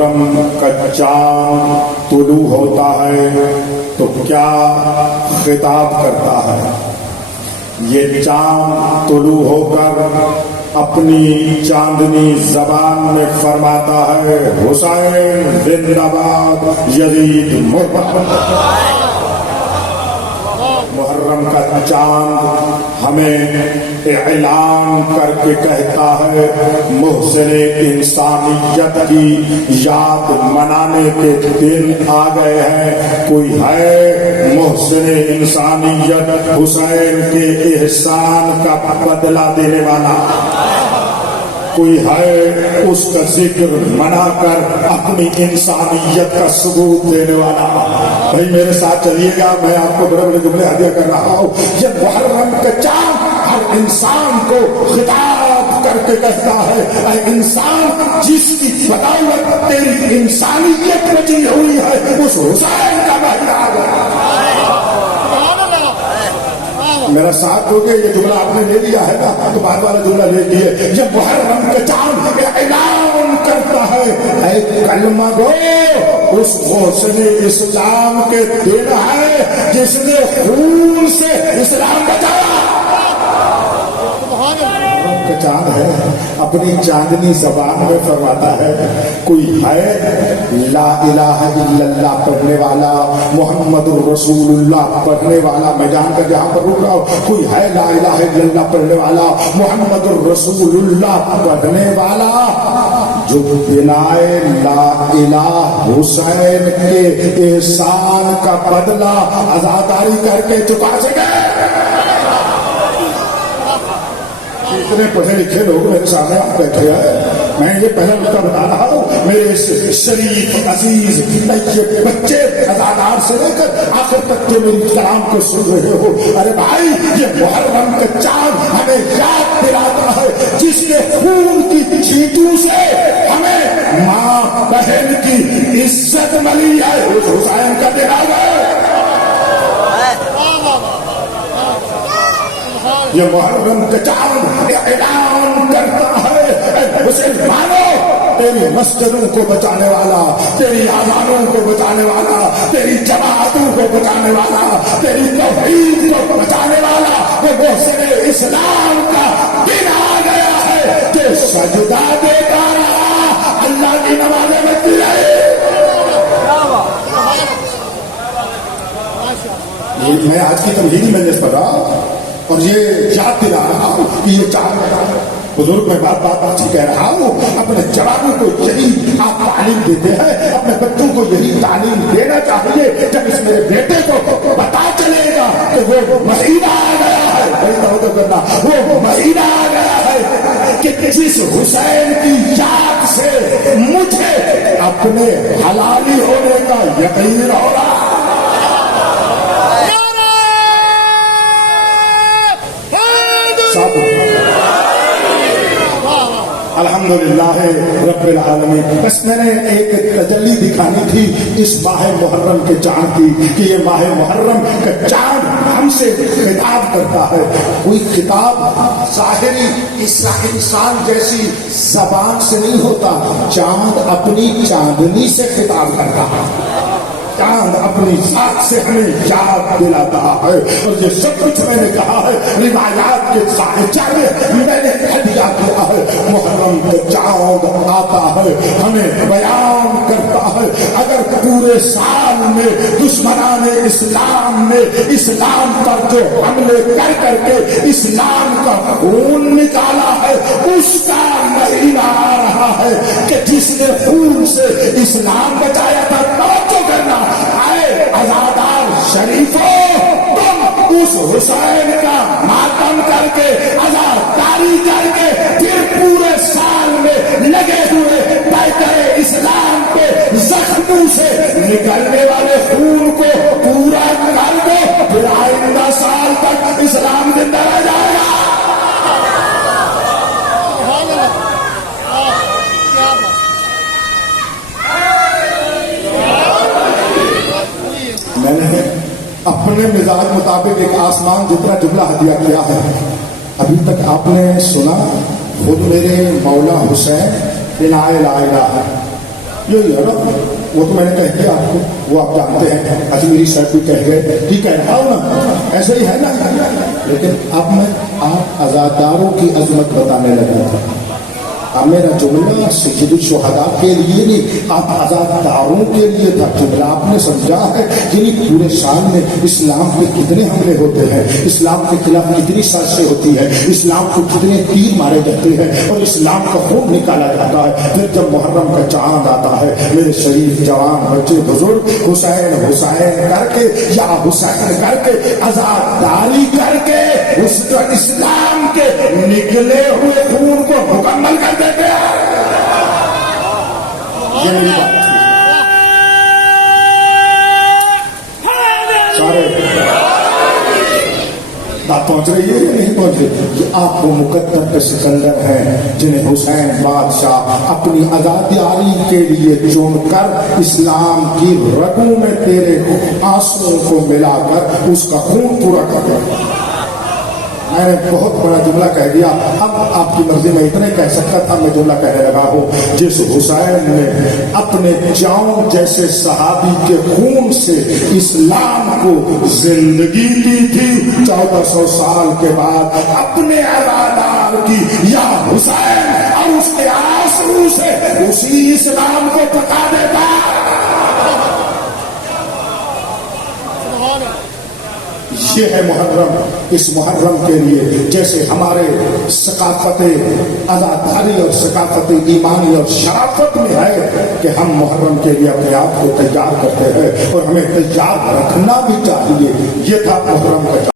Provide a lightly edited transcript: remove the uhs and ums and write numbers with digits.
محرم کا چاند طلوع ہوتا ہے تو کیا خطاب کرتا ہے؟ یہ چاند طلوع ہو کر اپنی چاندنی زبان میں فرماتا ہے حسین زندہ باد، یزید مرتد۔ محرم کا چاند ہمیں اعلان کر کے کہتا ہے محسن انسانیت کی یاد منانے کے دن آ گئے ہیں۔ کوئی ہے محسن انسانیت حسین کے احسان کا بدلہ دینے والا؟ کوئی ہے اس کا ذکر منا کر اپنی انسانیت کا ثبوت دینے والا؟ بھائی میرے ساتھ چلیے گا، میں آپ کو بڑے بڑے جملے ہدیہ کر رہا ہوں۔ یہ محرم کا چاند ہر انسان کو خطاب کر کے کہتا ہے اے انسان، جس کی بدولت تیری انسانیت بچی ہوئی ہے اس حسین کا مہینہ آ گیا۔ میرا ساتھ ہوگے، یہ جملہ آپ نے لے لیا ہے نا تو بعد والا جملہ لے لیے۔ یہ محرم کا چاند اعلان کرتا ہے اے کلمہ گو، اس محسن اسلام کے دن ہے جس نے خون سے اسلام بچایا۔ کا چاند ہے اپنی چاندنی زبان میں فرماتا ہے کوئی ہے لا الہ الا اللہ پڑھنے والا، محمد رسول اللہ پڑھنے والا، میں جان کر جہاں پر رک رہا ہوں، کوئی ہے لا الہ الا اللہ پڑھنے والا، محمد رسول اللہ پڑھنے والا جو بنائے لا الہ حسین کے احسان کا بدلہ عزاداری کر کے چکا سکے۔ اتنے پڑھے لکھے لوگ میرے سامنے آپ بیٹھے ہیں، میں یہ پہلا نقطہ بتا رہا ہوں، میرے شریف عزیز طیب بچے عزادار سے لے کر آخر تک کے میری کلام کو سن رہے ہو، ارے بھائی یہ محرم کا چاند ہمیں یاد دلاتا ہے جس کے خون کی چھینٹوں سے ہمیں ماں بہن کی عزت ملی ہے، اس حسین کا دن آ گیا۔ یہ محرم کا چاند اعلان کرتا ہے اے مسلمانوں، تیری مسجدوں کو بچانے والا، تیری آزادوں کو بچانے والا، تیری جماعتوں کو بچانے والا، تیری توحید کو بچانے والا وہ محسن اسلام کا دن آ گیا ہے کہ سجدہ دیتا رہا، اللہ کی نمازیں پڑھتی رہی۔ میں آج کی تمہیدی مجلس پڑھ رہا اور یہ یاد دلا رہا ہوں کہ یہ چاند بزرگ میں بات کہہ رہا ہوں، اپنے جوانوں کو یہی آپ تعلیم دیتے ہیں، اپنے بچوں کو یہی تعلیم دینا چاہیے۔ جب اس میرے بیٹے کو پتا چلے گا کہ وہ مہینہ آ گیا ہے، وہ مہینہ آ گیا ہے کہ جس حسین کی یاد سے مجھے اپنے حلالی ہونے کا یقین ہو رہا ہے۔ الحمدللہ رب العالمین۔ بس میں نے ایک تجلی دکھانی تھی اس ماہ محرم کے چاند کی کہ یہ ماہ محرم کا چاند ہم سے خطاب کرتا ہے۔ کوئی خطاب ظاہری انسان جیسی زبان سے نہیں ہوتا، چاند اپنی چاندنی سے خطاب کرتا ہے، چاند اپنی ذات سے ہمیں یاد دلاتا ہے۔ اور یہ سب کچھ میں نے کہا ہے روایات کے سانچہ میں میں نے ہدیہ کیا ہے۔ محرم کا چاند آتا ہے ہمیں بیان کرتا ہے اگر پورے سال میں دشمنان اسلام نے اسلام پر جو حملے کر کے اسلام کا خون نکالا ہے، اس کا مہینہ آ رہا ہے کہ جس نے خون سے اسلام بچایا تھا۔ توجہ کرنا اے عزادار شریفوں، تم اس حسین کا ماتم کر کے عزاداری کر کے پھر پورے سال میں لگے ہوئے پیکر اسلام کے زخموں سے نکلنے والے خون کو پورا کر دو، پھر آئندہ سال تک اسلام زندہ رہ جائے گا۔ میں نے اپنے مزاج مطابق ایک آسمان جتنا جملہ ہدیہ کیا ہے، ابھی تک آپ نے سنا خود میرے مولا حسین بنائے لا الہ یہی ہے نا، وہ تو میں نے کہہ دیا آپ کو، وہ آپ جانتے ہیں، اجمیری صاحب بھی کہہ گئے، ٹھیک ہے نا، ایسے ہی ہے نا. لیکن اب میں آپ عزاداروں کی عظمت بتانے لگا تھا. اب میرا جملہ سید الشہداء کے لیے نہیں، آپ عزاداروں کے لیے تھا. جملہ آپ نے سمجھا ہے یعنی پورے سال میں اسلام پہ کتنے حملے ہوتے ہیں، اسلام کے خلاف کتنی سازشیں ہوتی ہے، اسلام کو کتنے تیر مارے جاتے ہیں اور اسلام کا خون نکالا جاتا ہے. پھر جب محرم کا چاند آتا ہے، میرے شریف جوان بچے بزرگ حسین حسین کر کے یا حسین کر کے عزاداری کر کے اس کا اسلام کے نکلے ہوئے خون کو مکمل کر دیتے ہیں. یہ میری بات تھی. سارے بات پہنچ رہی ہے یا نہیں پہنچ رہی؟ آپ وہ مقدر کے سکندر ہیں جنہیں حسین بادشاہ اپنی آزاداری کے لیے چن کر اسلام کی رگوں میں تیرے آنسوؤں کو ملا کر اس کا خون پورا کر دیا. میں نے بہت بڑا جملہ کہہ دیا. اب آپ کی مرضی میں اتنے کہہ سکتا تھا، میں جملہ کہنے لگا ہوں. جس حسین نے اپنے جاؤں جیسے صحابی کے خون سے اسلام کو زندگی دی تھی، 1400 سال کے بعد اپنے عزادار کی یا حسین اور اس کے آنسو سے اسی اسلام کو پکا دیتا. یہ ہے محرم. اس محرم کے لیے جیسے ہمارے ثقافت عزاداری اور ثقافت ایمانی اور شرافت میں ہے کہ ہم محرم کے لیے اپنے آپ کو تیار کرتے ہیں اور ہمیں تیار رکھنا بھی چاہیے. یہ تھا محرم کا